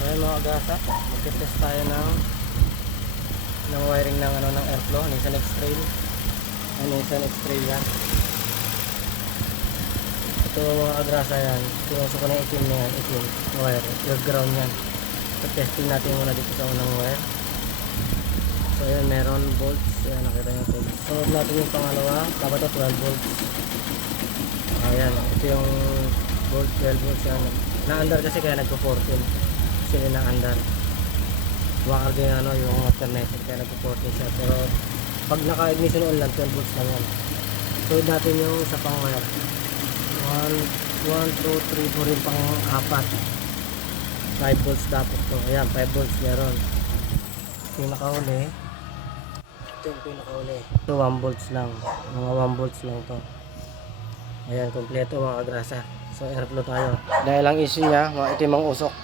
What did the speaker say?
So ayun mga gasa, magte-test tayo ng wiring ng ng airflow, Nissan X-Trail. Nissan X-Trail yan. Ito mga agrasa yan, pinusok ko na yung itim na yan, itim na wire, yung ground yan. So testing natin muna dito sa unang wire. So ayan, meron volts, ayan nakita nyo ito. Sunod natin yung pangalawa, dapat ito 12 volts. Ayan, ito yung volt, 12 volts yan. Na-under kasi kaya nagpo-14. Kasi na-under. Wakar din yung alternator kaya nagpo-14 siya. Pero pag naka-ignition on lang, 12 volts lang yan. Sunod natin yung sa pang wire. 1, 2, 3, 4 yung pang-apat. 5 volts dapat to. Ayan, 5 volts meron. Yung nakahuli. Ito yung pinakauli. Ito 1 volts lang. Mga 1 volts lang to. Ayan, kompleto mga kagrasa. So airflow tayo. Dahil ang issue niya, mga itim ang usok.